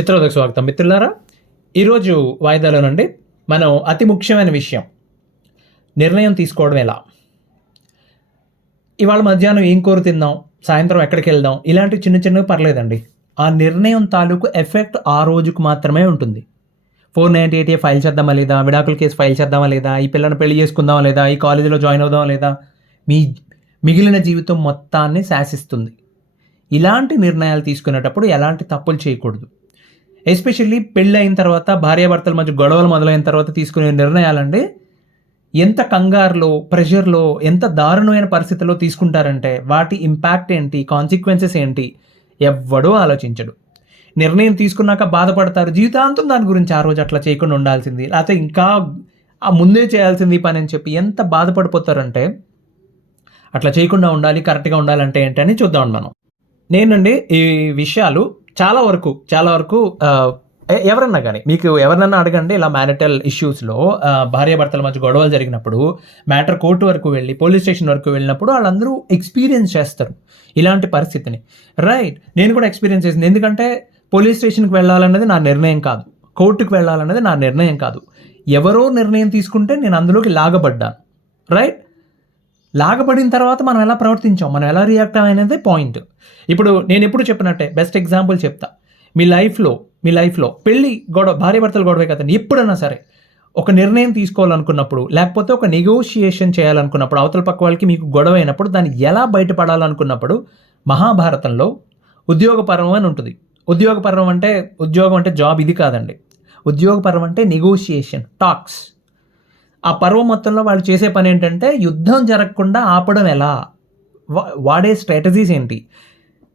చిత్రోదకు స్వాగతం. మిత్రులారా ఈరోజు వాయిదాలో నుండి మనం అతి ముఖ్యమైన విషయం నిర్ణయం తీసుకోవడం ఎలా? ఇవాళ మధ్యాహ్నం ఏం కూర తిందాం సాయంత్రం ఎక్కడికి వెళ్దాం? ఇలాంటి చిన్న చిన్నవి పర్లేదండి. ఆ నిర్ణయం తాలూకు ఎఫెక్ట్ ఆ రోజుకు మాత్రమే ఉంటుంది. ఫోర్ నైంటీ ఎయిట్ ఫైల్ చేద్దామా లేదా? విడాకుల కేసు ఫైల్ చేద్దామా లేదా? ఈ పిల్లని పెళ్ళి చేసుకుందామా లేదా? ఈ కాలేజీలో జాయిన్ అవుదామా లేదా? మీ మిగిలిన జీవితం మొత్తాన్ని శాసిస్తుంది. ఇలాంటి నిర్ణయాలు తీసుకునేటప్పుడు ఎలాంటి తప్పులు చేయకూడదు. ఎస్పెషల్లీ పెళ్ళి అయిన తర్వాత భార్యాభర్తల మధ్య గొడవలు మొదలైన తర్వాత తీసుకునే నిర్ణయాలండి ఎంత కంగారులో ప్రెషర్లో ఎంత దారుణమైన పరిస్థితుల్లో తీసుకుంటారంటే వాటి ఇంపాక్ట్ ఏంటి కాన్సిక్వెన్సెస్ ఏంటి ఎవ్వడూ ఆలోచించడు. నిర్ణయం తీసుకున్నాక బాధపడతారు. జీవితాంతం దాని గురించి ఆ రోజు అట్లా చేయకుండా ఉండాల్సింది. లేకపోతే ఇంకా ముందే చేయాల్సింది ఈ పని అని చెప్పి ఎంత బాధపడిపోతారంటే అట్లా చేయకుండా ఉండాలి కరెక్ట్గా ఉండాలంటే ఏంటని చూద్దాం మనం. నేనండి ఈ విషయాలు చాలా వరకు చాలా వరకు ఎవరన్నా కానీ మీకు ఎవరినన్నా అడగండి ఇలా మ్యారిటల్ ఇష్యూస్లో భార్యాభర్తల మధ్య గొడవలు జరిగినప్పుడు మ్యాటర్ కోర్టు వరకు వెళ్ళి పోలీస్ స్టేషన్ వరకు వెళ్ళినప్పుడు వాళ్ళందరూ ఎక్స్పీరియన్స్ చేస్తారు ఇలాంటి పరిస్థితిని. రైట్ నేను కూడా ఎక్స్పీరియన్స్ చేసింది. ఎందుకంటే పోలీస్ స్టేషన్కి వెళ్ళాలన్నది నా నిర్ణయం కాదు. కోర్టుకు వెళ్ళాలన్నది నా నిర్ణయం కాదు. ఎవరో నిర్ణయం తీసుకుంటే నేను అందులోకి లాగబడ్డాను. రైట్? లాగబడిన తర్వాత మనం ఎలా ప్రవర్తించాం? మనం ఎలా రియాక్ట్ అనేది పాయింట్ ఇప్పుడు నేను ఎప్పుడు చెప్పినట్టే బెస్ట్ ఎగ్జాంపుల్ చెప్తా. మీ లైఫ్లో మీ లైఫ్లో పెళ్ళి గొడవ భార్యాభర్తలు గొడవే కదండి ఎప్పుడైనా సరే ఒక నిర్ణయం తీసుకోవాలనుకున్నప్పుడు లేకపోతే ఒక నెగోషియేషన్ చేయాలనుకున్నప్పుడు అవతల పక్క వాళ్ళకి మీకు గొడవ అయినప్పుడు దాన్ని ఎలా బయటపడాలనుకున్నప్పుడు మహాభారతంలో ఉద్యోగపర్వం అని ఉంటుంది. ఉద్యోగపర్వం అంటే ఉద్యోగం అంటే జాబ్ ఇది కాదండి. ఉద్యోగపర్వం అంటే నెగోషియేషన్ టాక్స్ ఆ పర్వం మొత్తంలో వాళ్ళు చేసే పని ఏంటంటే యుద్ధం జరగకుండా ఆపడం ఎలా? వా- వాడే స్ట్రాటజీస్ ఏంటి?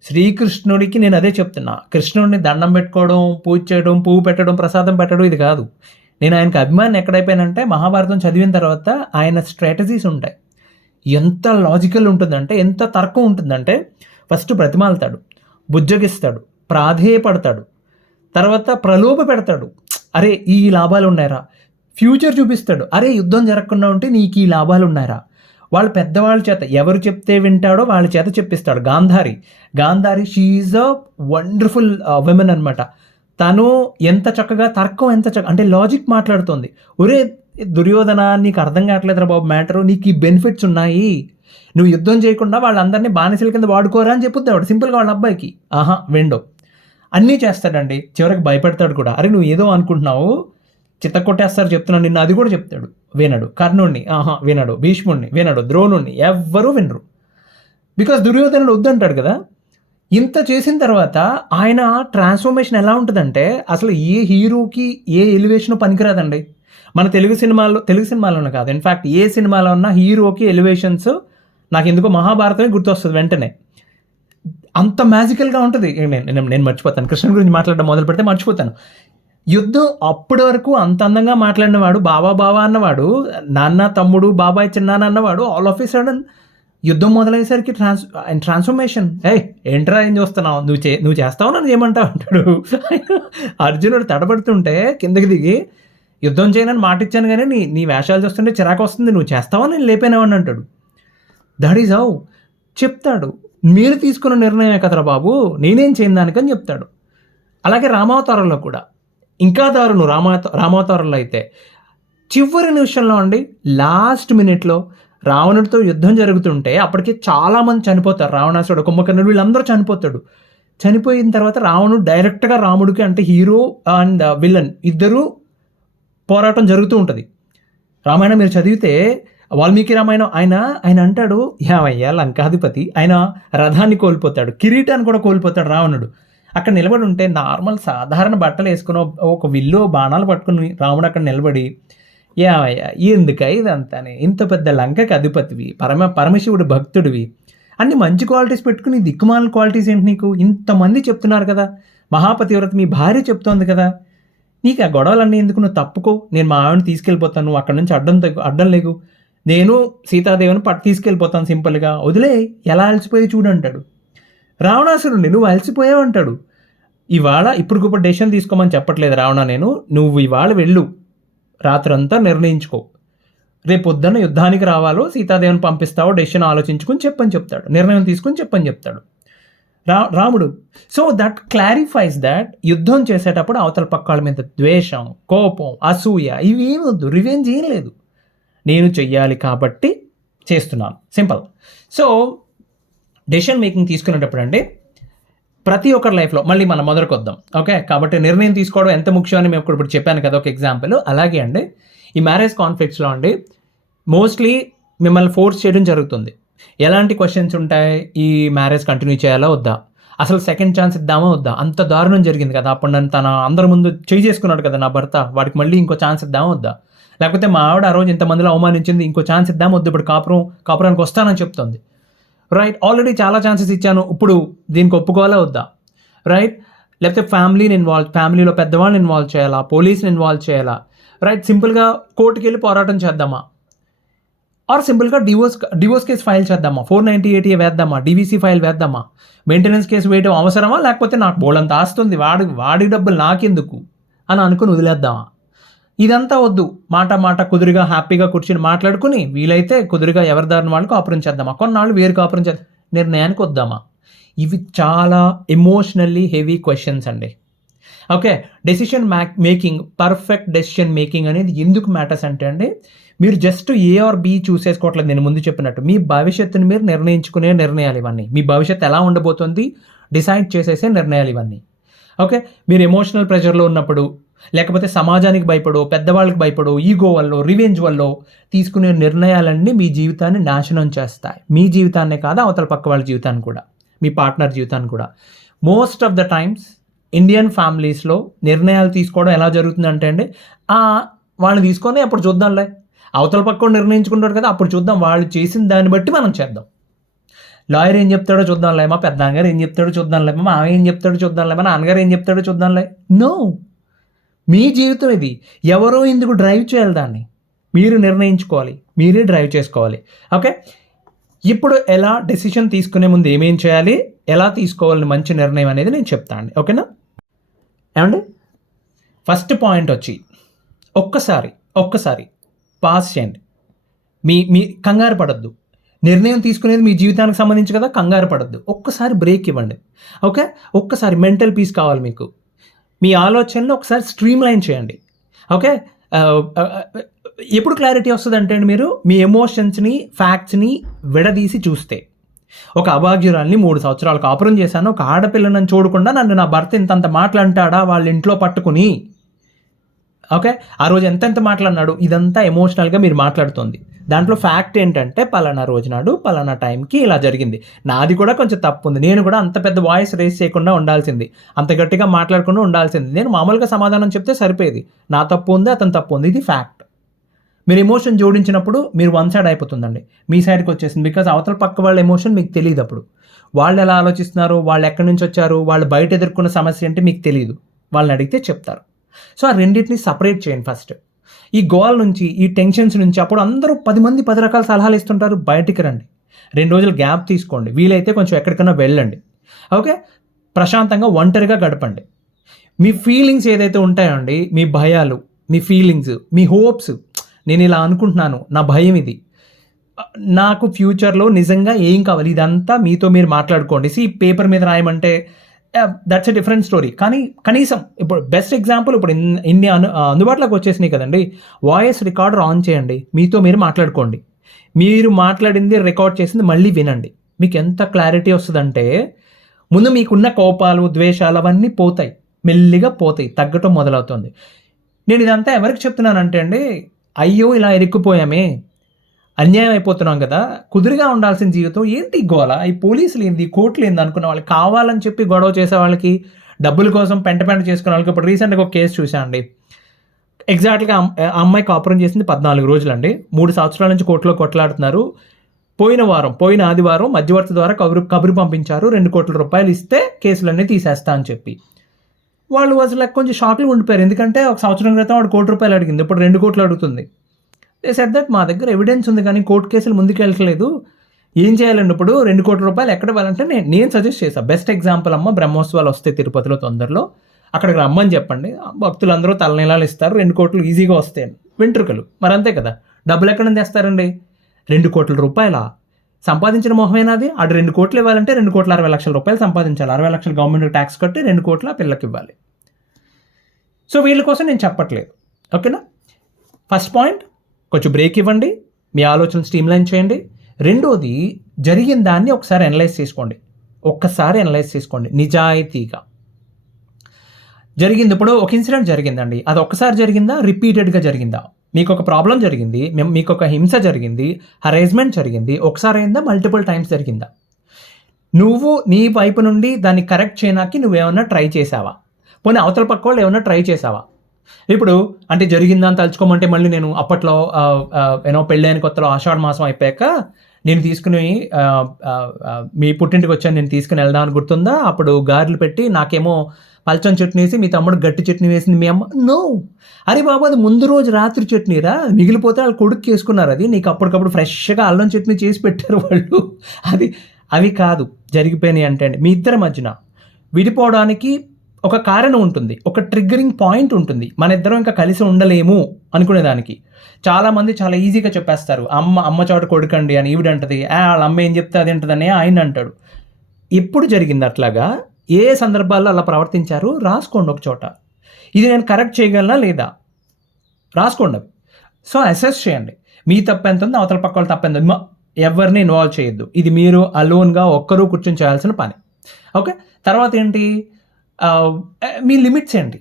శ్రీకృష్ణుడికి నేను అదే చెప్తున్నా. కృష్ణుడిని దండం పెట్టుకోవడం పూజ చేయడం పువ్వు పెట్టడం ప్రసాదం పెట్టడం ఇది కాదు. నేను ఆయనకు అభిమానం ఎక్కడైపోయానంటే మహాభారతం చదివిన తర్వాత ఆయన స్ట్రాటజీస్ ఉంటాయి. ఎంత లాజికల్ ఉంటుందంటే ఎంత తర్కం ఉంటుందంటే ఫస్ట్ బ్రతిమాలతాడు బుజ్జగిస్తాడు ప్రాధేయపడతాడు తర్వాత ప్రలోభ పెడతాడు. అరే ఈ లాభాలు ఉన్నాయరా? ఫ్యూచర్ చూపిస్తాడు. అరే యుద్ధం జరగకుండా ఉంటే నీకు ఈ లాభాలు ఉన్నాయరా? వాళ్ళు పెద్దవాళ్ళ చేత ఎవరు చెప్తే వింటాడో వాళ్ళ చేత చెప్పిస్తాడు. Gandhari. Gandhari she a wonderful women అనమాట తను ఎంత చక్కగా తర్కం ఎంత చక్క అంటే లాజిక్ మాట్లాడుతోంది. ఒరే దుర్యోధన నీకు అర్థం కావట్లేదురా బాబు మ్యాటరు. నీకు ఈ బెనిఫిట్స్ ఉన్నాయి. నువ్వు యుద్ధం చేయకుండా వాళ్ళందరినీ బానిసల కింద వాడుకోరా అని చెప్పుద్ది ఆవిడ. సింపుల్గా వాళ్ళ అబ్బాయికి. ఆహా విండో. అన్నీ చేస్తాడండి. చివరికి భయపెడతాడు కూడా. అరే నువ్వు ఏదో అనుకుంటున్నావు? చిత్త కొట్టేస్తారు చెప్తున్నాను నిన్ను అది కూడా చెప్తాడు. వినడు. కర్ణుణ్ణి ఆహా వినడు. భీష్ముణ్ణి వినడు. ద్రోణుణ్ణి ఎవ్వరూ వినరు. బికాస్ దుర్యోధనుడు వద్దంటాడు కదా? ఇంత చేసిన తర్వాత ఆయన ట్రాన్స్ఫర్మేషన్ ఎలా ఉంటుందంటే అసలు ఏ హీరోకి ఏ ఎలివేషన్ పనికిరాదండి. మన తెలుగు సినిమాల్లో తెలుగు సినిమాలోనే కాదు. ఇన్ఫ్యాక్ట్ ఏ సినిమాలో ఉన్న హీరోకి ఎలివేషన్స్ నాకు ఎందుకో మహాభారతమే గుర్తొస్తుంది వెంటనే. అంత మ్యాజికల్గా ఉంటుంది. నేను నేను- మర్చిపోతాను. కృష్ణ గురించి మాట్లాడడం మొదలు పెడితే మర్చిపోతాను. యుద్ధం అప్పటి వరకు అంత అందంగా మాట్లాడినవాడు బాబా బాబా అన్నవాడు నాన్న తమ్ముడు బాబాయ్ చిన్నాన్న అన్నవాడు ఆల్ ఆఫ్ ఏ సడన్ యుద్ధం మొదలయ్యేసరికి ట్రాన్స్ ట్రాన్స్ఫర్మేషన్ ఏ ఏంట్రా ఏం చూస్తున్నావు? నువ్వు చే నువ్వు చేస్తావు నన్ను ఏమంటావు అంటాడు. అర్జునుడు తడబడుతుంటే కిందకి దిగి యుద్ధం చేయనని మాట ఇచ్చాను కానీ నీ నీ వేషాలు చూస్తుంటే చిరాకు వస్తుంది నువ్వు చేస్తావా నేను లేపానేవాడిని అంటాడు. దట్ ఈజ్ హౌ చెప్తాడు. మీరు తీసుకున్న నిర్ణయమే కదరా బాబు? నేనేం చేయను దానికని చెప్తాడు. అలాగే రామావతారంలో కూడా. ఇంకా దారుణం రామావత రామావతారంలో అయితే చివరి నిమిషంలో అండి లాస్ట్ మినిట్లో రావణుడితో యుద్ధం జరుగుతుంటే అప్పటికి చాలామంది చనిపోతారు. రావణాసుడు కుంభకర్ణుడు వీళ్ళందరూ చనిపోతాడు. చనిపోయిన తర్వాత రావణుడు డైరెక్ట్గా రాముడికి అంటే హీరో అండ్ విలన్ ఇద్దరు పోరాటం జరుగుతూ ఉంటుంది. రామాయణం మీరు చదివితే వాల్మీకి రామాయణం ఆయన ఆయన అంటాడు యావయ్యా లంకాధిపతి. ఆయన రథాన్ని కోల్పోతాడు కిరీటాన్ని కూడా కోల్పోతాడు రావణుడు. అక్కడ నిలబడి ఉంటే నార్మల్ సాధారణ బట్టలు వేసుకుని ఒక విల్లు బాణాలు పట్టుకుని రాముడు అక్కడ నిలబడి యావయ్యా ఎందుక ఇదంతానే? ఇంత పెద్ద లంకకి అధిపతివి పరమ పరమశివుడు భక్తుడివి. అన్ని మంచి క్వాలిటీస్ పెట్టుకుని దిక్కుమాల క్వాలిటీస్ ఏంటి నీకు? ఇంతమంది చెప్తున్నారు కదా. మహాపతివ్రత మీ భార్య చెప్తోంది కదా. నీకు ఆ గొడవలన్నీ ఎందుకు? నువ్వు తప్పుకో. నేను మా ఆవిడని తీసుకెళ్ళిపోతాను. నువ్వు నుంచి అడ్డం తగ్గు అడ్డం లేకు. నేను సీతాదేవిని పట్టు తీసుకెళ్ళిపోతాను సింపుల్గా. వదిలే ఎలా అలసిపోయి చూడంటాడు. రావణాసురుడు నువ్వు అలసిపోయావు అంటాడు. ఇవాళ ఇప్పటికిప్పుడు డెసిషన్ తీసుకోమని చెప్పట్లేదు రావణ నేను. నువ్వు ఇవాళ వెళ్ళు. రాత్రంతా నిర్ణయించుకో. రేపు పొద్దున్న యుద్ధానికి రావాలో సీతాదేవిని పంపిస్తావో డెసిషన్ ఆలోచించుకుని చెప్పని చెప్తాడు. నిర్ణయం తీసుకుని చెప్పని చెప్తాడు. రా రాముడు సో దట్ క్లారిఫైస్ దట్ యుద్ధం చేసేటప్పుడు అవతల పక్కల మీద ద్వేషం కోపం అసూయ ఇవి ఏమొద్దు రివెంజ్ ఏం లేదు. నేను చెయ్యాలి కాబట్టి చేస్తున్నాను. సింపుల్. సో డెసిషన్ మేకింగ్ తీసుకునేటప్పుడు అండి ప్రతి ఒక్కరి లైఫ్లో మళ్ళీ మనం మొదలుకు వద్దాం ఓకే కాబట్టి నిర్ణయం తీసుకోవడం ఎంత ముఖ్యం అని మేము కూడా ఇప్పుడు చెప్పాను కదా ఒక ఎగ్జాంపుల్ అలాగే అండి ఈ మ్యారేజ్ కాన్ఫ్లిక్ట్స్లో అండి మోస్ట్లీ మిమ్మల్ని ఫోర్స్ చేయడం జరుగుతుంది. ఎలాంటి క్వశ్చన్స్ ఉంటాయి? ఈ మ్యారేజ్ కంటిన్యూ చేయాలా వద్దా? అసలు సెకండ్ ఛాన్స్ ఇద్దామా వద్దా? అంత దారుణం జరిగింది కదా అప్పుడు నన్ను తన అందరి ముందు చేయి చేసుకున్నాడు కదా నా భర్త వాడికి మళ్ళీ ఇంకో ఛాన్స్ ఇద్దామా వద్దా? లేకపోతే మా ఆవిడ ఆ రోజు ఇంతమందిలో అవమానించింది ఇంకో ఛాన్స్ ఇద్దామా వద్దు ఇప్పుడు కాపురం కాపురానికి వస్తానని చెప్తుంది. రైట్ ఆల్రెడీ చాలా ఛాన్సెస్ ఇచ్చాను. ఇప్పుడు దీనికి ఒప్పుకోవాలా వద్దా? రైట్ లేకపోతే ఫ్యామిలీని ఇన్వాల్వ్ ఫ్యామిలీలో పెద్దవాళ్ళని ఇన్వాల్వ్ చేయాలా? పోలీస్ని ఇన్వాల్వ్ చేయాలా? రైట్ సింపుల్గా కోర్టుకి వెళ్ళి పోరాటం చేద్దామా? ఆర్ సింపుల్గా డివోర్స్ డివోర్స్ కేసు ఫైల్ చేద్దామా? ఫోర్ నైంటీ ఎయిటీ వేద్దామా? డీవీసీ ఫైల్ వేద్దామా? మెయింటెనెన్స్ కేసు వేయడం అవసరమా? లేకపోతే నాకు బోలంత ఆస్తుంది. వాడి వాడి డబ్బులు నాకెందుకు? అని అనుకుని వదిలేద్దామా? ఇదంతా వద్దు. మాట మాట కుదురుగా హ్యాపీగా కూర్చుని మాట్లాడుకుని వీలైతే కుదురుగా ఎవరి దారిని వాళ్ళు కాపురం చేద్దామా? కొన్నాళ్ళు వేరు కాపురం చేద్దాం. నిర్ణయానికి వద్దామా? ఇవి చాలా ఎమోషనల్లీ హెవీ క్వశ్చన్స్ అండి. Okay decision make making perfect decision making అనేది ఎందుకు మ్యాటర్స్ అంటే అండి మీరు జస్ట్ ఏ ఆర్ బి చూసేసుకోవట్లేదు. నేను ముందు చెప్పినట్టు మీ భవిష్యత్తుని మీరు నిర్ణయించుకునే నిర్ణయాలు ఇవన్నీ. మీ భవిష్యత్తు ఎలా ఉండబోతుంది? డిసైడ్ చేసేసే నిర్ణయాలు ఇవన్నీ. ఓకే మీరు ఎమోషనల్ ప్రెషర్లో ఉన్నప్పుడు లేకపోతే సమాజానికి భయపడో పెద్దవాళ్ళకి భయపడో ఈగో వల్ల రివెంజ్ వల్ల తీసుకునే నిర్ణయాలన్నీ మీ జీవితాన్ని నాశనం చేస్తాయి. మీ జీవితాన్నే కాదు అవతల పక్క వాళ్ళ జీవితాన్ని కూడా మీ పార్ట్నర్ జీవితాన్ని కూడా. Most of the times Indian ఫ్యామిలీస్లో నిర్ణయాలు తీసుకోవడం ఎలా జరుగుతుందంటే అండి వాళ్ళు తీసుకొని అప్పుడు చూద్దాంలే. అవతల పక్క నిర్ణయించుకుంటారు కదా అప్పుడు చూద్దాం. వాళ్ళు చేసిన దాన్ని బట్టి మనం చేద్దాం. లాయర్ ఏం చెప్తాడో చూద్దాంలే మా పెద్ద ఏం చెప్తాడో చూద్దాంలే మా మామ ఏం చెప్తాడో చూద్దాంలే మా నాన్నగారు ఏం చెప్తాడో చూద్దాంలే. నో మీ జీవితం ఇది. ఎవరో ఎందుకు డ్రైవ్ చేయాలి దాన్ని? మీరు నిర్ణయించుకోవాలి. మీరే డ్రైవ్ చేసుకోవాలి. ఓకే? ఇప్పుడు ఎలా డెసిషన్ తీసుకునే ముందు ఏమేం చేయాలి? ఎలా తీసుకోవాలని మంచి నిర్ణయం అనేది నేను చెప్తాను అండి. ఓకేనా? ఏమండి? ఫస్ట్ పాయింట్ వచ్చి ఒక్కసారి ఒక్కసారి పాస్ చేయండి. మీ మీ కంగారు పడద్దు. నిర్ణయం తీసుకునేది మీ జీవితానికి సంబంధించి కదా కంగారు పడద్దు. ఒక్కసారి బ్రేక్ ఇవ్వండి. ఓకే? ఒక్కసారి మెంటల్ పీస్ కావాలి మీకు. మీ ఆలోచనలు ఒకసారి స్ట్రీమ్ లైన్ చేయండి. ఓకే? ఎప్పుడు క్లారిటీ వస్తుంది అంటే అండి మీరు మీ ఎమోషన్స్ని ఫ్యాక్ట్స్ని విడదీసి చూస్తే. ఒక అభాగ్యురాల్ని మూడు సంవత్సరాలు కాపురం చేశాను. ఒక ఆడపిల్లని చూడకుండా నన్ను నా భర్త ఇంతంత మాటలంటాడా వాళ్ళ ఇంట్లో పట్టుకుని ఓకే? ఆ రోజు ఎంతెంత మాట్లాడినాడు? ఇదంతా ఎమోషనల్గా మీరు మాట్లాడుతుంది. దాంట్లో ఫ్యాక్ట్ ఏంటంటే పలానా రోజు నాడు పలానా టైంకి ఇలా జరిగింది. నాది కూడా కొంచెం తప్పు ఉంది నేను కూడా అంత పెద్ద వాయిస్ రేస్ చేయకుండా ఉండాల్సింది. అంత గట్టిగా మాట్లాడకుండా ఉండాల్సింది. నేను మామూలుగా సమాధానం చెప్తే సరిపోయేది. నా తప్పు ఉంది అతని తప్పు ఉంది ఇది ఫ్యాక్ట్ మీరు ఎమోషన్ జోడించినప్పుడు మీరు వన్ సైడ్ అయిపోతుందండి. మీ సైడ్కి వచ్చేసింది బికాజ్ అవతల పక్క వాళ్ళ ఎమోషన్ మీకు తెలియదు అప్పుడు. వాళ్ళు ఎలా ఆలోచిస్తున్నారు? వాళ్ళు ఎక్కడి నుంచి వచ్చారు? వాళ్ళు బయట ఎదుర్కొన్న సమస్య ఏంటి? మీకు తెలియదు. వాళ్ళని అడిగితే చెప్తారు. సో ఆ రెండింటిని సపరేట్ చేయండి ఫస్ట్ ఈ గోల్ నుంచి ఈ టెన్షన్స్ నుంచి అప్పుడు అందరూ పది మంది పది రకాల సలహాలు ఇస్తుంటారు బయటికి రండి. రెండు రోజులు గ్యాప్ తీసుకోండి. వీలైతే కొంచెం ఎక్కడికైనా వెళ్ళండి. ఓకే ప్రశాంతంగా ఒంటరిగా గడపండి. మీ ఫీలింగ్స్ ఏదైతే ఉంటాయో అండి మీ భయాలు మీ ఫీలింగ్స్ మీ హోప్స్ నేను ఇలా అనుకుంటున్నాను నా భయం ఇది. నాకు ఫ్యూచర్లో నిజంగా ఏం కావాలి? ఇదంతా మీతో మీరు మాట్లాడుకోండి. సి పేపర్ మీద రాయమంటే దట్స్ ఎ డిఫరెంట్ స్టోరీ కానీ కనీసం ఇప్పుడు బెస్ట్ ఎగ్జాంపుల్ ఇప్పుడు ఇన్ని అను అందుబాటులోకి వచ్చేసినాయి కదండి. వాయిస్ రికార్డర్ ఆన్ చేయండి. మీతో మీరు మాట్లాడుకోండి. మీరు మాట్లాడింది రికార్డ్ చేసింది మళ్ళీ వినండి. మీకు ఎంత క్లారిటీ వస్తుందంటే ముందు మీకున్న కోపాలు ద్వేషాలు అవన్నీ పోతాయి. మెల్లిగా పోతాయి. తగ్గటం మొదలవుతుంది. నేను ఇదంతా ఎవరికి చెప్తున్నానంటే అండి అయ్యో ఇలా ఇరుక్కుపోయామే. అన్యాయం అయిపోతున్నాం కదా. కుదురుగా ఉండాల్సిన జీవితం ఏంటి ఈ గోల? ఈ పోలీసులు ఏంది? కోర్టులు ఏంది అనుకున్న వాళ్ళకి? కావాలని చెప్పి గొడవ చేసే వాళ్ళకి? డబ్బుల కోసం పెంట పెంట చేసుకునే వాళ్ళకి? ఇప్పుడు రీసెంట్గా ఒక కేసు చూసా అండి. ఎగ్జాక్ట్గా అమ్- ఆ అమ్మాయి కాపురం చేసింది పద్నాలుగు రోజులండి. మూడు సంవత్సరాల నుంచి కోర్టులో కొట్లాడుతున్నారు. పోయిన వారం పోయిన ఆదివారం మధ్యవర్తి ద్వారా కబురు కబురు పంపించారు. రెండు కోట్ల రూపాయలు ఇస్తే కేసులన్నీ తీసేస్తా అని చెప్పి. వాళ్ళు అసలు కొంచెం షాక్లో ఉండిపోయారు. ఎందుకంటే ఒక సంవత్సరం క్రితం వాడు కోటి రూపాయలు అడిగింది. ఇప్పుడు రెండు కోట్లు అడుగుతుంది. సెట్ దట్ మా దగ్గర ఎవిడెన్స్ ఉంది కానీ కోర్టు కేసులు ముందుకెళ్ళట్లేదు ఏం చేయాలండి ఇప్పుడు? రెండు కోట్ల రూపాయలు ఎక్కడ వెళ్ళాలంటే నేను నేను సజెస్ట్ చేశాను బెస్ట్ ఎగ్జాంపుల్ అమ్మ బ్రహ్మోత్సవాలు వస్తాయి తిరుపతిలో తొందరలో. అక్కడికి రమ్మని చెప్పండి. భక్తులందరూ తలనీలాలు ఇస్తారు. రెండు కోట్లు ఈజీగా వస్తాయి వెంట్రుకలు. మరి అంతే కదా. డబ్బులు ఎక్కడ నుంచి తెస్తారండి? రెండు కోట్ల రూపాయల? సంపాదించిన మొహమేనాది అటు రెండు కోట్లు ఇవ్వాలంటే రెండు కోట్ల అరవై లక్షల రూపాయలు సంపాదించాలి. అరవై లక్షలు గవర్నమెంట్ ట్యాక్స్ కట్టి రెండు కోట్ల ఆ పిల్లకి ఇవ్వాలి. సో వీళ్ళ కోసం నేను చెప్పట్లేదు. ఓకేనా ఫస్ట్ పాయింట్ కొంచెం బ్రేక్ ఇవ్వండి మీ ఆలోచనలు స్ట్రీమ్లైన్ చేయండి. రెండోది జరిగిన దాన్ని ఒకసారి అనలైజ్ చేసుకోండి. ఒక్కసారి అనలైజ్ చేసుకోండి నిజాయితీగా. జరిగింది ఇప్పుడు ఒక ఇన్సిడెంట్ జరిగిందండి. అది ఒక్కసారి జరిగిందా రిపీటెడ్గా జరిగిందా? మీకు ఒక ప్రాబ్లం జరిగింది మీకు ఒక హింస జరిగింది హరేజ్మెంట్ జరిగింది ఒకసారి అయిందా మల్టిపుల్ టైమ్స్ జరిగిందా? నువ్వు నీ వైపు నుండి దాన్ని కరెక్ట్ చేయడానికి నువ్వేమన్నా ట్రై చేసావా పోనీ అవతల పక్క వాళ్ళు ఏమన్నా ట్రై చేసావా ఇప్పుడు అంటే జరిగిందని తలుచుకోమంటే మళ్ళీ నేను అప్పట్లో ఏమో పెళ్ళైన కొత్తలో ఆషాఢ మాసం అయిపోయాక నేను తీసుకుని మీ పుట్టింటికి వచ్చాను నేను తీసుకుని వెళ్దామని గుర్తుందా? అప్పుడు గారెలు పెట్టి నాకేమో పల్చం చట్నీ వేసి మీ తమ్ముడు గట్టి చట్నీ వేసింది మీ అమ్మ నో! అరే బాబు అది ముందు రోజు రాత్రి చట్నీరా మిగిలిపోతే వాళ్ళు కొడుకు వేసుకున్నారు అది నీకు అప్పటికప్పుడు ఫ్రెష్గా అల్లం చట్నీ చేసి పెట్టారు వాళ్ళు. అది అవి కాదు జరిగిపోయినాయి అంటే అండి మీ ఇద్దరి మధ్యన విడిపోవడానికి ఒక కారణం ఉంటుంది ఒక ట్రిగ్గరింగ్ పాయింట్ ఉంటుంది. మన ఇద్దరం ఇంకా కలిసి ఉండలేము అనుకునేదానికి. చాలామంది చాలా ఈజీగా చెప్పేస్తారు అమ్మ అమ్మ చోట కొడుకండి అని ఈవిడంటది వాళ్ళ అమ్మ ఏం చెప్తే అది అని ఆయన అంటాడు. ఎప్పుడు జరిగింది అట్లాగా? ఏ సందర్భాల్లో అలా ప్రవర్తించారు? రాసుకోండి ఒక చోట. ఇది నేను కరెక్ట్ చేయగలనా లేదా? రాసుకోండి సో అసెస్ చేయండి. మీ తప్పెంత ఉంది అవతల పక్క వాళ్ళు తప్పెంత ఉంది. ఎవరిని ఇన్వాల్వ్ చేయొద్దు. ఇది మీరు అలోన్గా ఒక్కరూ కూర్చొని చేయాల్సిన పని. ఓకే? తర్వాత ఏంటి? మీ లిమిట్స్ ఏంటి?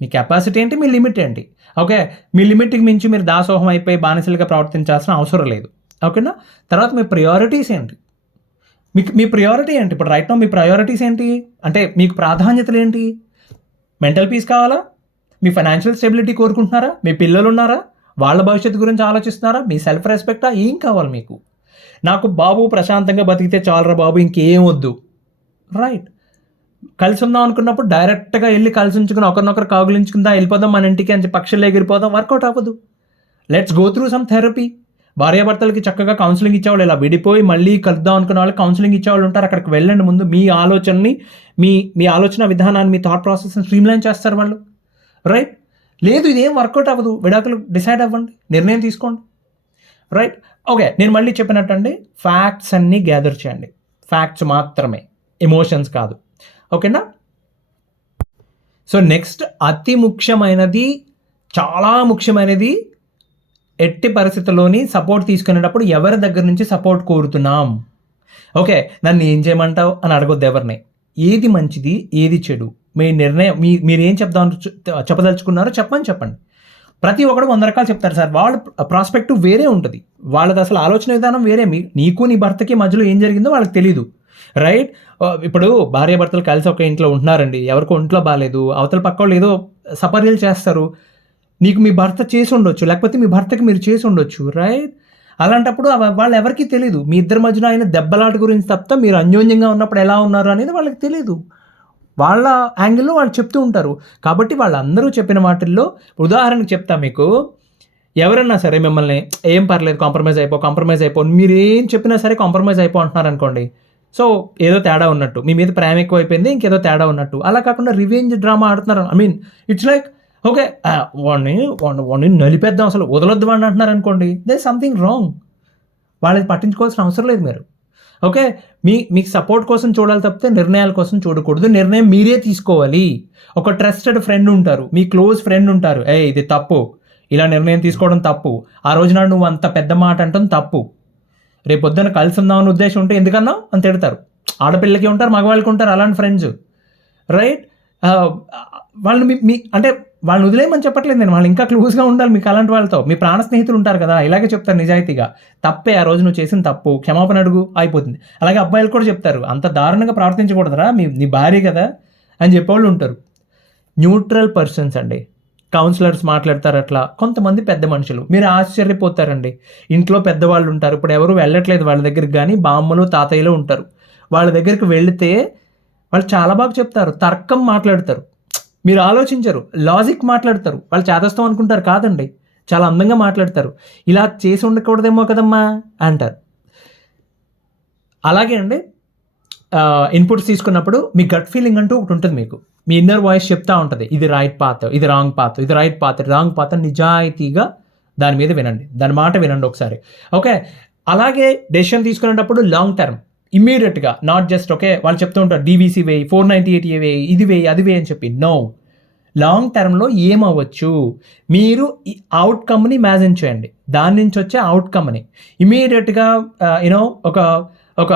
మీ కెపాసిటీ ఏంటి? మీ లిమిట్ ఏంటి? ఓకే మీ లిమిట్కి మించి మీరు దాసోహం అయిపోయి బానిసలుగా ప్రవర్తించాల్సిన అవసరం లేదు. ఓకేనా? తర్వాత మీ ప్రయారిటీస్ ఏంటి? మీకు మీ ప్రయారిటీ ఏంటి? ఇప్పుడు రైట్ నో మీ ప్రయారిటీస్ ఏంటి? అంటే మీకు ప్రాధాన్యతలు ఏంటి? మెంటల్ పీస్ కావాలా? మీ ఫైనాన్షియల్ స్టెబిలిటీ కోరుకుంటున్నారా? మీ పిల్లలు ఉన్నారా? వాళ్ళ భవిష్యత్తు గురించి ఆలోచిస్తున్నారా? మీ సెల్ఫ్ రెస్పెక్టా ఏం కావాలి మీకు? నాకు బాబు ప్రశాంతంగా బతికితే చాలరా బాబు ఇంకేం వద్దు. రైట్ కలిసి ఉందాం అనుకున్నప్పుడు డైరెక్ట్గా వెళ్ళి కలిసి ఉంచుకుని ఒకరినొకరు కాగులించుకుందా వెళ్ళిపోదాం మన ఇంటికి అని పక్షులు ఎగిరిపోదాం వర్కౌట్ అవ్వదు. Let's go through some therapy భార్యాభర్తలకి చక్కగా కౌన్సిలింగ్ ఇచ్చేవాళ్ళు ఇలా విడిపోయి మళ్ళీ కలుద్దాం అనుకున్న వాళ్ళు కౌన్సిలింగ్ ఇచ్చేవాళ్ళు ఉంటారు. అక్కడికి వెళ్ళండి ముందు మీ ఆలోచనని మీ మీ ఆలోచన విధానాన్ని మీ థాట్ ప్రాసెస్ని స్ట్రీమ్లైన్ చేస్తారు వాళ్ళు. రైట్ లేదు ఇదేం వర్కౌట్ అవ్వదు. విడాకులు డిసైడ్ అవ్వండి. నిర్ణయం తీసుకోండి. రైట్ ఓకే నేను మళ్ళీ చెప్పినట్టండి ఫ్యాక్ట్స్ అన్నీ గ్యాదర్ చేయండి. ఫ్యాక్ట్స్ మాత్రమే. ఎమోషన్స్ కాదు. ఓకేనా? సో నెక్స్ట్ అతి ముఖ్యమైనది చాలా ముఖ్యమైనది ఎట్టి పరిస్థితుల్లోని సపోర్ట్ తీసుకునేటప్పుడు ఎవరి దగ్గర నుంచి సపోర్ట్ కోరుతున్నాం? ఓకే నన్ను ఏం చేయమంటావు అని అడగొద్దు ఎవరిని. ఏది మంచిది ఏది చెడు? మీ నిర్ణయం మీ మీరు ఏం చెప్దాం చెప్పదలుచుకున్నారో చెప్పని చెప్పండి. ప్రతి ఒక్కడు వంద రకాలు చెప్తారు సార్. వాళ్ళ ప్రాస్పెక్టివ్ వేరే ఉంటుంది. వాళ్ళది అసలు ఆలోచన విధానం వేరే. మీ నీకు నీ భర్తకి మధ్యలో ఏం జరిగిందో వాళ్ళకి తెలీదు. రైట్ ఇప్పుడు భార్యాభర్తలు కలిసి ఒక ఇంట్లో ఉంటున్నారండి. ఎవరికో ఒంట్లో బాగాలేదు అవతల పక్క వాళ్ళు ఏదో సపర్యలు చేస్తారు. నీకు మీ భర్త చేసి ఉండొచ్చు. లేకపోతే మీ భర్తకి మీరు చేసి ఉండొచ్చు. రైట్ అలాంటప్పుడు వాళ్ళు ఎవరికీ తెలియదు మీ ఇద్దరి మధ్యన ఆయన దెబ్బలాట గురించి తప్ప మీరు అన్యోన్యంగా ఉన్నప్పుడు ఎలా ఉన్నారు అనేది వాళ్ళకి తెలియదు వాళ్ళ యాంగిల్లో వాళ్ళు చెప్తూ ఉంటారు. కాబట్టి వాళ్ళందరూ చెప్పిన వాటిల్లో ఉదాహరణకు చెప్తా మీకు. ఎవరన్నా సరే మిమ్మల్ని ఏం పర్లేదు కాంప్రమైజ్ అయిపో కాంప్రమైజ్ అయిపో మీరు ఏం చెప్పినా సరే కాంప్రమైజ్ అయిపో అంటున్నారు అనుకోండి సో ఏదో తేడా ఉన్నట్టు. మీ మీద ప్రేమ ఎక్కువైపోయింది ఇంకేదో తేడా ఉన్నట్టు. అలా కాకుండా రివెంజ్ డ్రామా ఆడుతున్నారు. I mean it's like okay వాడిని వాడిని వాడిని నలిపేద్దాం అసలు వదలొద్దు అని అంటున్నారు అనుకోండి దే సంథింగ్ రాంగ్ వాళ్ళని పట్టించుకోవాల్సిన అవసరం లేదు మీరు. ఓకే మీ మీకు సపోర్ట్ కోసం చూడాలి తప్పితే నిర్ణయాల కోసం చూడకూడదు. నిర్ణయం మీరే తీసుకోవాలి. ఒక ట్రస్టెడ్ ఫ్రెండ్ ఉంటారు. మీ క్లోజ్ ఫ్రెండ్ ఉంటారు. ఏ ఇది తప్పు. ఇలా నిర్ణయం తీసుకోవడం తప్పు. ఆ రోజున నువ్వు అంత పెద్ద మాట అంటాం తప్పు. రేపు పొద్దున్న కలిసి ఉందామని ఉద్దేశం ఉంటే ఎందుకన్నా అని తిడతారు. ఆడపిల్లకి ఉంటారు మగవాళ్ళకి ఉంటారు అలాంటి ఫ్రెండ్స్ రైట్ వాళ్ళని మీ- మీ అంటే వాళ్ళని వదిలేయమని చెప్పట్లేదు నేను. వాళ్ళు ఇంకా క్లోజ్గా ఉండాలి మీకు అలాంటి వాళ్ళతో. మీ ప్రాణ స్నేహితులు ఉంటారు కదా ఇలాగే చెప్తారు నిజాయితీగా. తప్పే ఆ రోజు నువ్వు చేసిన తప్పు. క్షమాపణ అడుగు అయిపోతుంది. అలాగే అబ్బాయిలు కూడా చెప్తారు అంత దారుణంగా ప్రార్థించకూడదురా మీ నీ భార్య కదా అని చెప్పేవాళ్ళు ఉంటారు. న్యూట్రల్ పర్సన్స్ అండి. కౌన్సిలర్స్ మాట్లాడతారు అట్లా. కొంతమంది పెద్ద మనుషులు. మీరు ఆశ్చర్యపోతారండి. ఇంట్లో పెద్దవాళ్ళు ఉంటారు. ఇప్పుడు ఎవరు వెళ్ళట్లేదు వాళ్ళ దగ్గరికి కానీ బామ్మలు తాతయ్యలు ఉంటారు. వాళ్ళ దగ్గరికి వెళితే వాళ్ళు చాలా బాగా చెప్తారు. తర్కం మాట్లాడతారు. మీరు ఆలోచించరు. లాజిక్ మాట్లాడతారు. వాళ్ళు చేదస్తాం అనుకుంటారు కాదండి. చాలా అందంగా మాట్లాడతారు. ఇలా చేసి ఉండకూడదేమో కదమ్మా అంటారు. అలాగే అండి. ఇన్పుట్స్ తీసుకున్నప్పుడు మీ గట్ ఫీలింగ్ అంటూ ఒకటి ఉంటుంది మీకు. మీ ఇన్నర్ వాయిస్ చెప్తా ఉంటుంది. ఇది రైట్ పాత్ ఇది రాంగ్ పాత్ ఇది రైట్ పాత్ రాంగ్ పాత్ నిజాయితీగా దాని మీద వినండి. దాని మాట వినండి ఒకసారి. ఓకే అలాగే డెసిషన్ తీసుకునేటప్పుడు లాంగ్ టర్మ్ ఇమ్మీడియట్గా నాట్ జస్ట్ ఓకే వాళ్ళు చెప్తూ ఉంటారు డీవీసీ వేయి ఫోర్ నైంటీ ఎయిట్ వేయి ఇది వేయి అది వేయి అని చెప్పి. నో లాంగ్ టర్మ్లో ఏమవ్వచ్చు? మీరు ఈ అవుట్కమ్ని ఇమాజిన్ చేయండి. దాని నుంచి వచ్చే అవుట్కమ్ని ఇమీడియట్గా యూనో ఒక ఒక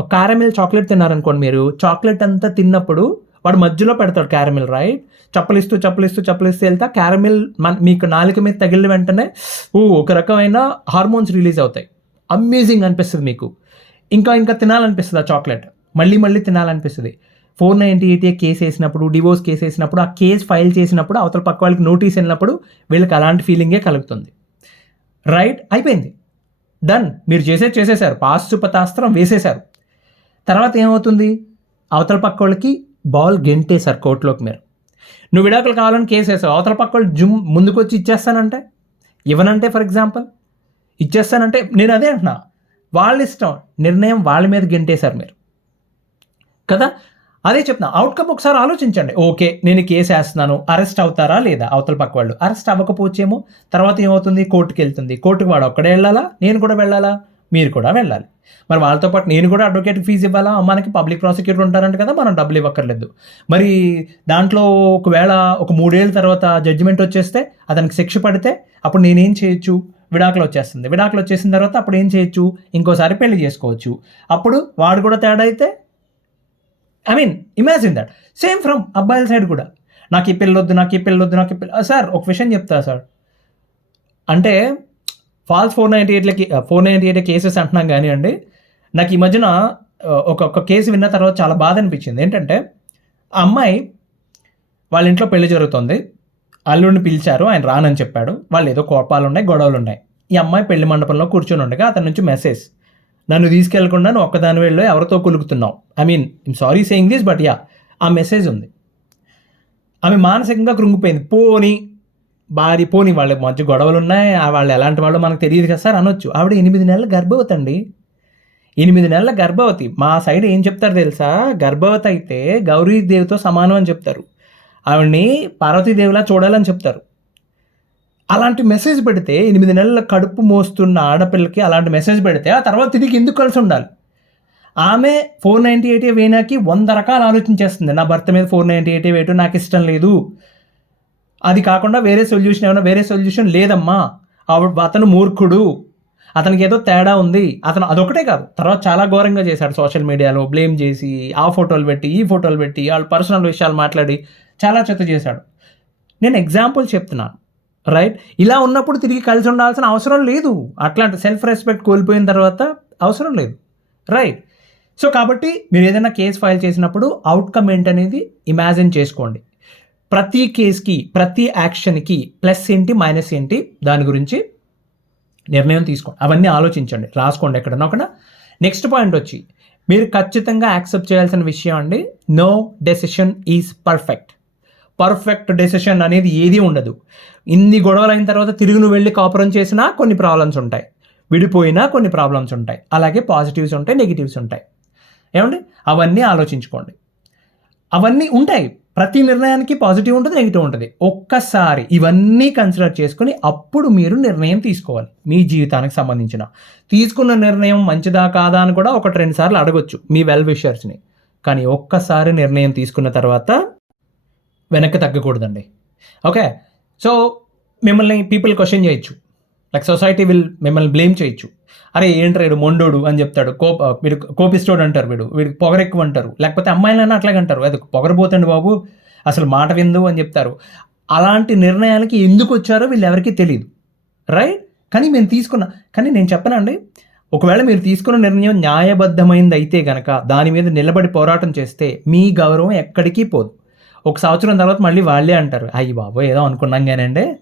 క్యారమిల్ చాక్లెట్ తిన్నారనుకోండి మీరు. చాక్లెట్ అంతా తిన్నప్పుడు వాడు మధ్యలో పెడతాడు క్యారమిల్ రైట్ చప్పలిస్తూ చప్పలిస్తూ చప్పలిస్తూ వెళ్తా. క్యారమిల్ మన మీకు నాలుక మీద తగిలిన వెంటనే ఊ ఒక రకమైన హార్మోన్స్ రిలీజ్ అవుతాయి. అమేజింగ్ అనిపిస్తుంది మీకు. ఇంకా ఇంకా తినాలనిపిస్తుంది ఆ చాక్లెట్ మళ్ళీ మళ్ళీ తినాలనిపిస్తుంది. ఫోర్ నైంటీ ఎయిటీ కేసు వేసినప్పుడు డివోర్స్ కేసు వేసినప్పుడు ఆ కేసు ఫైల్ చేసినప్పుడు అవతల పక్క వాళ్ళకి నోటీస్ వెళ్ళినప్పుడు వీళ్ళకి అలాంటి ఫీలింగే కలుగుతుంది. రైట్ అయిపోయింది. డన్ మీరు చేసేది చేసేసారు పాశుపతాస్త్రం వేసేశారు. తర్వాత ఏమవుతుంది? అవతల పక్క వాళ్ళకి బాల్ గెంటేశారు కోర్టులోకి మీరు. నువ్వు విడాకులు కావాలని కేసు వేసావు. అవతల పక్క వాళ్ళు జుమ్ ముందుకు వచ్చి ఇచ్చేస్తానంటే? ఇవ్వనంటే ఫర్ ఎగ్జాంపుల్ ఇచ్చేస్తానంటే నేను అదే అంటున్నా. వాళ్ళ ఇష్టం. నిర్ణయం వాళ్ళ మీద గెంటేశారు మీరు. కదా? అదే చెప్తున్నా. అవుట్కమ్ ఒకసారి ఆలోచించండి. ఓకే నేను కేసు వేస్తున్నాను. అరెస్ట్ అవుతారా లేదా? అవతల పక్క వాళ్ళు. అరెస్ట్ అవ్వకపోవచ్చేమో? తర్వాత ఏమవుతుంది? కోర్టుకి వెళ్తుంది కోర్టుకు వాడు ఒక్కడే వెళ్ళాలా? నేను కూడా వెళ్ళాలా? మీరు కూడా వెళ్ళాలి. మరి వాళ్ళతో పాటు నేను కూడా అడ్వకేట్ ఫీజు ఇవ్వాలా? మనకి పబ్లిక్ ప్రాసిక్యూటర్ ఉంటారంట కదా మనం డబ్బులు ఇవ్వక్కర్లేదు. మరి దాంట్లో ఒకవేళ ఒక మూడేళ్ళ తర్వాత జడ్జిమెంట్ వచ్చేస్తే అతనికి శిక్ష పడితే అప్పుడు నేనేం చేయొచ్చు? విడాకులు వచ్చేస్తుంది. విడాకులు వచ్చేసిన తర్వాత అప్పుడు ఏం చేయొచ్చు? ఇంకోసారి పెళ్ళి చేసుకోవచ్చు. అప్పుడు వాడు కూడా తేడా అయితే I mean imagine that same from అబ్బాయిల సైడ్ కూడా. నాకు ఈ పిల్లొద్దు నాకు ఈ పిల్లొద్దు నాకు ఈ ah, పిల్ల సార్ ఒక విషయం చెప్తా సార్ అంటే ఫాల్స్ ఫోర్ నైంటీ ఎయిట్లకి ఫోర్ నైంటీ ఎయిట్ కేసెస్ అంటున్నాం కానీ అండి నాకు ఈ మధ్యన ah, ఒక ఒక కేసు విన్న తర్వాత చాలా బాధ అనిపించింది. ఏంటంటే ఆ అమ్మాయి వాళ్ళ ఇంట్లో పెళ్ళి జరుగుతుంది. అల్లుడిని పిలిచారు ఆయన రానని చెప్పాడు. వాళ్ళు ఏదో కోపాలు ఉన్నాయి గొడవలు ఉన్నాయి ఈ అమ్మాయి పెళ్ళి మండపంలో కూర్చొని ఉండగా అతని నుంచి మెసేజ్ నన్ను తీసుకెళ్ళకుండా నువ్వు ఒక్కదాని వెళ్ళి ఎవరితో కులుకుతున్నావు? I mean sorry saying this but yeah ఆ మెసేజ్ ఉంది. ఆమె మానసికంగా కృంగిపోయింది. పోని భారీ పోని వాళ్ళ మధ్య గొడవలు ఉన్నాయి ఆ వాళ్ళు ఎలాంటి వాళ్ళు మనకు తెలియదు కదా సార్ అనొచ్చు. ఆవిడ ఎనిమిది నెలల గర్భవతి అండి. ఎనిమిది నెలల గర్భవతి. మా సైడ్ ఏం చెప్తారు తెలుసా? గర్భవతి అయితే గౌరీదేవితో సమానం అని చెప్తారు. ఆవిడ్ని పార్వతీదేవిలా చూడాలని చెప్తారు. అలాంటి మెసేజ్ పెడితే ఎనిమిది నెలల కడుపు మోస్తున్న ఆడపిల్లకి అలాంటి మెసేజ్ పెడితే ఆ తర్వాత తిరిగి ఎందుకు కలిసి ఉండాలి? ఆమె ఫోర్ నైంటీ ఎయిట్ వేనాకి వంద రకాలు ఆలోచించేస్తుంది. నా భర్త మీద ఫోర్ నైంటీ ఎయిట్ వేయటం నాకు ఇష్టం లేదు. అది కాకుండా వేరే సొల్యూషన్ ఏమైనా వేరే సొల్యూషన్ లేదమ్మా. అతను మూర్ఖుడు. అతనికి ఏదో తేడా ఉంది. అతను అదొకటే కాదు. తర్వాత చాలా ఘోరంగా చేశాడు సోషల్ మీడియాలో బ్లేమ్ చేసి ఆ ఫోటోలు పెట్టి ఈ ఫోటోలు పెట్టి వాళ్ళ పర్సనల్ విషయాలు మాట్లాడి చాలా చెత్త చేశాడు. నేను ఎగ్జాంపుల్ చెప్తున్నాను. రైట్ ఇలా ఉన్నప్పుడు తిరిగి కలిసి ఉండాల్సిన అవసరం లేదు. అట్లాంటి సెల్ఫ్ రెస్పెక్ట్ కోల్పోయిన తర్వాత అవసరం లేదు. రైట్ సో కాబట్టి మీరు ఏదైనా కేసు ఫైల్ చేసినప్పుడు అవుట్కమ్ ఏంటనేది ఇమాజిన్ చేసుకోండి. ప్రతి కేస్కి ప్రతి యాక్షన్కి ప్లస్ ఏంటి మైనస్ ఏంటి దాని గురించి నిర్ణయం తీసుకోండి. అవన్నీ ఆలోచించండి. రాసుకోండి ఎక్కడన్నా ఒకనా? నెక్స్ట్ పాయింట్ వచ్చి మీరు ఖచ్చితంగా యాక్సెప్ట్ చేయాల్సిన విషయం అండి no decision is perfect perfect decision అనేది ఏది ఉండదు. ఇన్ని గొడవలు అయిన తర్వాత తిరిగి నువ్వు వెళ్ళి కాపురం చేసినా కొన్ని ప్రాబ్లమ్స్ ఉంటాయి. విడిపోయినా కొన్ని ప్రాబ్లమ్స్ ఉంటాయి. అలాగే పాజిటివ్స్ ఉంటాయి నెగిటివ్స్ ఉంటాయి. ఏమండి? అవన్నీ ఆలోచించుకోండి. అవన్నీ ఉంటాయి. ప్రతి నిర్ణయానికి పాజిటివ్ ఉంటుంది నెగిటివ్ ఉంటుంది. ఒక్కసారి ఇవన్నీ కన్సిడర్ చేసుకుని అప్పుడు మీరు నిర్ణయం తీసుకోవాలి. మీ జీవితానికి సంబంధించిన. తీసుకున్న నిర్ణయం మంచిదా కాదా అని కూడా ఒకటి రెండు సార్లు అడగొచ్చు మీ వెల్ విషర్స్ని కానీ ఒక్కసారి నిర్ణయం తీసుకున్న తర్వాత వెనక్కి తగ్గకూడదండి. ఓకే? సో మిమ్మల్ని పీపుల్ క్వశ్చన్ చేయొచ్చు. లైక్ సొసైటీ విల్ మిమ్మల్ని బ్లేమ్ చేయొచ్చు. అరే ఏంట్రా వీడు మొండోడు అని చెప్తాడు. కోప వీడు కోపిస్తోడు అంటారు వీడు. వీడికి పొగరెక్కువ అంటారు. లేకపోతే అమ్మాయిలైనా అట్లాగే అంటారు. అది పొగరబోతండి బాబు. అసలు మాట విందు అని చెప్తారు. అలాంటి నిర్ణయాలకి ఎందుకు వచ్చారో వీళ్ళు ఎవరికీ తెలియదు రైట్ కానీ మేము తీసుకున్న కానీ నేను చెప్పనండి ఒకవేళ మీరు తీసుకున్న నిర్ణయం న్యాయబద్ధమైంది అయితే కనుక దాని మీద నిలబడి పోరాటం చేస్తే మీ గౌరవం ఎక్కడికి పోదు. ఒక సంవత్సరం తర్వాత మళ్ళీ వాళ్ళే అంటారు అయ్యి బాబు ఏదో అనుకున్నాం కానండి.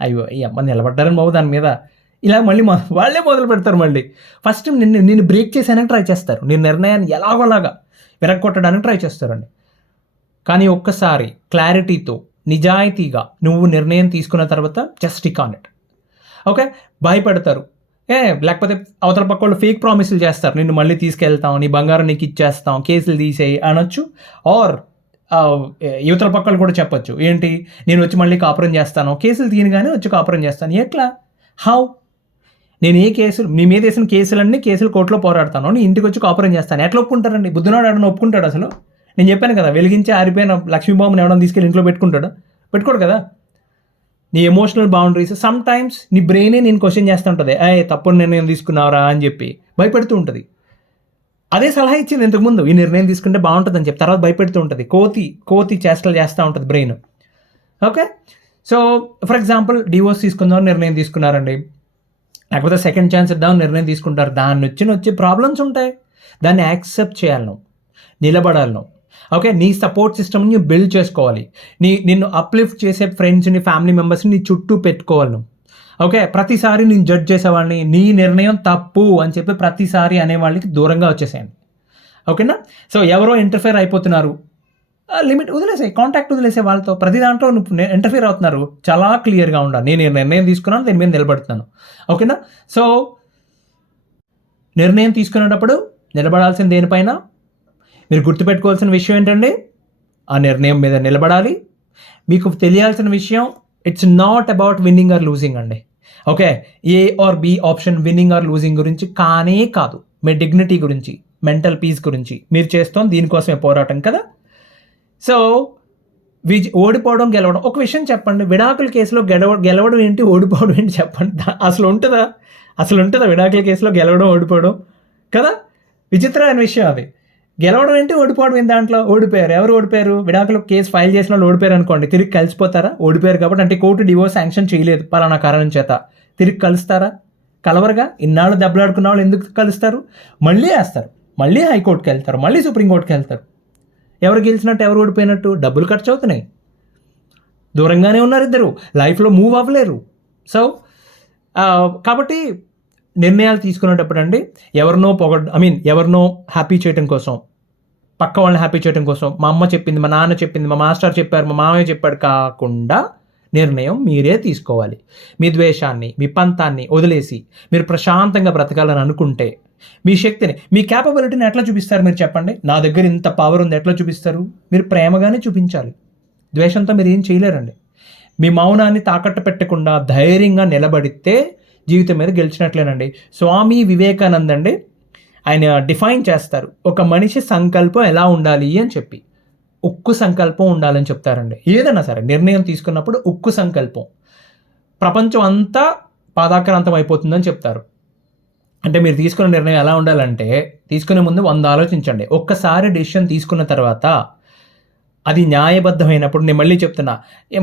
అయ్యో ఈ అమ్మ నిలబడ్డారని బాబు దాని మీద. ఇలా మళ్ళీ వాళ్ళే మొదలు పెడతారు మళ్ళీ. ఫస్ట్ నిన్ను నేను బ్రేక్ చేసానని ట్రై చేస్తారు. నేను నిర్ణయాన్ని ఎలాగోలాగా విరగొట్టడానికి ట్రై చేస్తారండి. కానీ ఒక్కసారి క్లారిటీతో నిజాయితీగా నువ్వు నిర్ణయం తీసుకున్న తర్వాత జస్ట్ ఆన్ ఇట్. ఓకే? భయపెడతారు. ఏ లేకపోతే అవతల పక్క వాళ్ళు ఫేక్ ప్రామిసులు చేస్తారు. నిన్ను మళ్ళీ తీసుకెళ్తాం నీ బంగారం నీకు ఇచ్చేస్తాం కేసులు తీసేయి అనొచ్చు. ఆర్ యువతల పక్కలు కూడా చెప్పొచ్చు. ఏంటి? నేను వచ్చి మళ్ళీ కాపురం చేస్తాను. కేసులు తీయగానే వచ్చి కాపురం చేస్తాను. ఎట్లా? హౌ నేను ఏ కేసులు మీ మీద వేసిన కేసులన్నీ కేసులు కోర్టులో పోరాడతాను. నేను ఇంటికి వచ్చి కాపురం చేస్తాను. ఎట్లా ఒప్పుకుంటారండి? బుద్ధునాడు ఆడని ఒప్పుకుంటాడు అసలు. నేను చెప్పాను కదా వెలిగించి ఆరిపోయిన లక్ష్మీబాబుని ఎవడని తీసుకెళ్ళి ఇంట్లో పెట్టుకుంటాడు. పెట్టుకోడు కదా. నీ ఎమోషనల్ బౌండరీస్ సమ్ టైమ్స్ నీ బ్రెయినే నేను క్వశ్చన్ చేస్తూ ఉంటుంది ఏ తప్పుడు నిర్ణయం తీసుకున్నావరా? అని చెప్పి భయపెడుతూ ఉంటుంది. అదే సలహా ఇచ్చింది ఇంతకుముందు. ఈ నిర్ణయం తీసుకుంటే బాగుంటుందని చెప్పి. తర్వాత భయపెడుతూ ఉంటుంది. కోతి కోతి చేష్టలు చేస్తూ ఉంటుంది brain okay so for example divorce తీసుకుందాం నిర్ణయం తీసుకున్నారండి. లేకపోతే సెకండ్ ఛాన్స్ ఇద్దాం నిర్ణయం తీసుకుంటారు. దాన్ని వచ్చిన వచ్చే ప్రాబ్లమ్స్ ఉంటాయి. దాన్ని యాక్సెప్ట్ చేయాలి నువ్వు నిలబడాలి నువ్వు ఓకే నీ సపోర్ట్ సిస్టమ్ని బిల్డ్ చేసుకోవాలి. నీ నిన్ను అప్లిఫ్ట్ చేసే ఫ్రెండ్స్ని ఫ్యామిలీ మెంబర్స్ని నీ చుట్టూ పెట్టుకోవాలి నువ్వు ఓకే ప్రతిసారి నేను జడ్జ్ చేసేవాడిని నీ నిర్ణయం తప్పు అని చెప్పి ప్రతిసారి అనేవాళ్ళకి దూరంగా వచ్చేసేయండి. ఓకేనా? సో ఎవరో ఇంటర్ఫేర్ అయిపోతున్నారు. లిమిట్ వదిలేసే కాంటాక్ట్ వదిలేసే వాళ్ళతో. ప్రతి దాంట్లో ఇంటర్ఫీర్ అవుతున్నారు. చాలా క్లియర్గా ఉండాలి. నేను నిర్ణయం తీసుకున్నాను దీని మీద నిలబడుతున్నాను. ఓకేనా? సో నిర్ణయం తీసుకునేటప్పుడు నిలబడాల్సిన దేనిపైన? మీరు గుర్తుపెట్టుకోవాల్సిన విషయం ఏంటండి? ఆ నిర్ణయం మీద నిలబడాలి. మీకు తెలియాల్సిన విషయం it's not about winning or losing అండి. Okay A or B option winning or losing గురించి కానే కాదు. మీ డిగ్నిటీ గురించి మెంటల్ పీస్ గురించి మీరు చేస్తాం దీనికోసమే పోరాటం కదా? సో విజ్ ఓడిపోవడం గెలవడం ఒక విషయం చెప్పండి. విడాకుల కేసులో గెలవ గెలవడం ఏంటి? ఓడిపోవడం ఏంటి చెప్పండి. అసలు ఉంటుందా? అసలు ఉంటుందా విడాకుల కేసులో గెలవడం ఓడిపోవడం? కదా? విచిత్రమైన విషయం అది. గెలవడం ఏంటి? ఓడిపోవడం ఏంటి దాంట్లో? ఓడిపోయారు. ఎవరు ఓడిపోయారు? విడాకులు కేసు ఫైల్ చేసిన వాళ్ళు ఓడిపోయారు అనుకోండి. తిరిగి కలిసిపోతారా? ఓడిపోయారు కాబట్టి అంటే కోర్టు డివోర్స్ శాంక్షన్ చేయలేదు పలానా కారణం చేత. తిరిగి కలుస్తారా? కలవరుగా? ఇన్నాళ్ళు దెబ్బలాడుకున్న వాళ్ళు ఎందుకు కలుస్తారు? మళ్ళీ వేస్తారు. మళ్ళీ హైకోర్టుకి వెళ్తారు. మళ్ళీ సుప్రీంకోర్టుకి వెళ్తారు. ఎవరు గెలిచినట్టు ఎవరు ఓడిపోయినట్టు? డబ్బులు ఖర్చు అవుతున్నాయి. దూరంగానే ఉన్నారు ఇద్దరు. లైఫ్లో మూవ్ అవ్వలేరు. సో కాబట్టి నిర్ణయాలు తీసుకునేటప్పుడు అండి ఎవరినో పొగ ఐ మీన్ ఎవరినో హ్యాపీ చేయడం కోసం పక్క వాళ్ళని హ్యాపీ చేయడం కోసం మా అమ్మ చెప్పింది మా నాన్న చెప్పింది మా మాస్టర్ చెప్పారు మా మామయ్య చెప్పాడు కాకుండా నిర్ణయం మీరే తీసుకోవాలి. మీ ద్వేషాన్ని మీ పంతాన్ని వదిలేసి మీరు ప్రశాంతంగా బ్రతకాలని అనుకుంటే మీ శక్తిని మీ క్యాపబిలిటీని ఎట్లా చూపిస్తారు మీరు చెప్పండి? నా దగ్గర ఇంత పవర్ ఉంది ఎట్లా చూపిస్తారు? మీరు ప్రేమగానే చూపించాలి. ద్వేషంతో మీరు ఏం చేయలేరండి. మీ మౌనాన్ని తాకట్టు పెట్టకుండా ధైర్యంగా నిలబడితే జీవితం మీద గెలిచినట్లేనండి. స్వామి వివేకానంద అండి ఆయన డిఫైన్ చేస్తారు ఒక మనిషి సంకల్పం ఎలా ఉండాలి అని చెప్పి. ఉక్కు సంకల్పం ఉండాలని చెప్తారండి. ఏదైనా సరే నిర్ణయం తీసుకున్నప్పుడు ఉక్కు సంకల్పం. ప్రపంచం అంతా పాదాక్రాంతం అయిపోతుందని చెప్తారు. అంటే మీరు తీసుకున్న నిర్ణయం ఎలా ఉండాలంటే తీసుకునే ముందు వంద ఆలోచించండి. ఒక్కసారి డెసిషన్ తీసుకున్న తర్వాత అది న్యాయబద్ధమైనప్పుడు నేను మళ్ళీ చెప్తున్నా.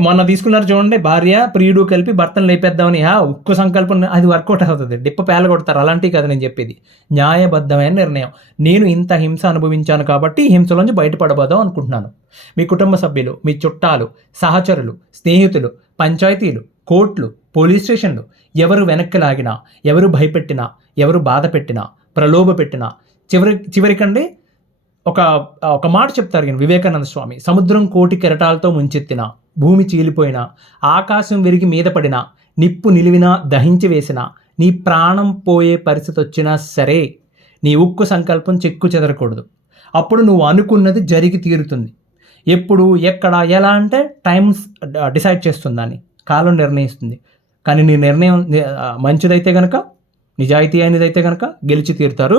మొన్న తీసుకున్నారు చూడండి భార్య ప్రియుడు కలిపి భర్తను లేపేద్దామని. ఆ ఉక్కు సంకల్పం అది వర్కౌట్ అవుతుంది. డిప్ప పేల కొడతారు అలాంటివి కదా నేను చెప్పేది. న్యాయబద్ధమైన నిర్ణయం. నేను ఇంత హింస అనుభవించాను కాబట్టి ఈ హింసలోంచి బయటపడబోదాం అనుకుంటున్నాను. మీ కుటుంబ సభ్యులు మీ చుట్టాలు సహచరులు స్నేహితులు పంచాయతీలు కోర్టులు పోలీస్ స్టేషన్లు ఎవరు వెనక్కి లాగినా ఎవరు భయపెట్టినా ఎవరు బాధ పెట్టినా ప్రలోభ పెట్టినా చివరి చివరికండి ఒక ఒక మాట చెప్తారు ఈయన వివేకానంద స్వామి. సముద్రం కోటి కెరటాలతో ముంచెత్తిన భూమి చీలిపోయినా ఆకాశం విరిగి మీద పడినా నిప్పు నిలివినా దహించి వేసిన నీ ప్రాణం పోయే పరిస్థితి వచ్చినా సరే నీ ఉక్కు సంకల్పం చెక్కు చెదరకూడదు. అప్పుడు నువ్వు అనుకున్నది జరిగి తీరుతుంది. ఎప్పుడు ఎక్కడ ఎలా అంటే టైమ్స్ డిసైడ్ చేస్తుంది దాన్ని. కాలం నిర్ణయిస్తుంది. కానీ నీ నిర్ణయం మంచిదైతే కనుక నిజాయితీ అయినదైతే కనుక గెలిచి తీరుతారు.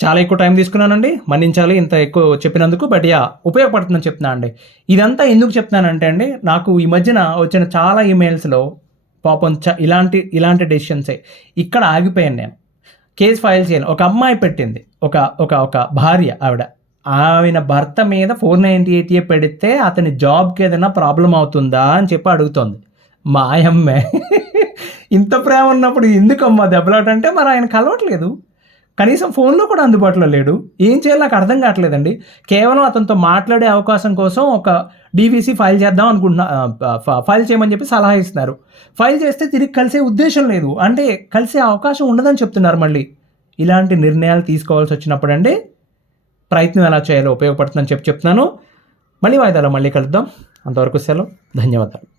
చాలా ఎక్కువ టైం తీసుకున్నానండి మన్నించాలి ఇంత ఎక్కువ చెప్పినందుకు బట్ యా ఉపయోగపడుతుందని చెప్తున్నా అండి. ఇదంతా ఎందుకు చెప్తున్నానంటే అండి నాకు ఈ మధ్యన వచ్చిన చాలా ఈమెయిల్స్లో పాపం చ ఇలాంటి ఇలాంటి డెసిషన్సే. ఇక్కడ ఆగిపోయాను నేను. కేసు ఫైల్ చేయను ఒక అమ్మాయి పెట్టింది. ఒక ఒక ఒక భార్య ఆవిడ. ఆవిన భర్త మీద ఫోర్ నైంటీ ఎయిట్ పెడితే అతని జాబ్కి ఏదైనా ప్రాబ్లం అవుతుందా అని చెప్పి అడుగుతోంది. మాయమ్మే. ఇంత ప్రేమ ఉన్నప్పుడు ఎందుకమ్మా దెబ్బలాట అంటే మరి ఆయన కలవట్లేదు కనీసం ఫోన్లో కూడా అందుబాటులో లేడు. ఏం చేయాలో నాకు అర్థం కావట్లేదండి. కేవలం అతనితో మాట్లాడే అవకాశం కోసం ఒక డీవీసీ ఫైల్ చేద్దాం అనుకుంటున్నా ఫైల్ చేయమని చెప్పి సలహా ఇస్తున్నారు. ఫైల్ చేస్తే తిరిగి కలిసే ఉద్దేశం లేదు. అంటే కలిసే అవకాశం ఉండదని చెప్తున్నారు మళ్ళీ. ఇలాంటి నిర్ణయాలు తీసుకోవాల్సి వచ్చినప్పుడు అంటే ప్రయత్నం ఎలా చేయాలో ఉపయోగపడుతుందని చెప్పి చెప్తున్నాను. మళ్ళీ వాయిదాలో మళ్ళీ కలుద్దాం. అంతవరకు సెలవు. ధన్యవాదాలు.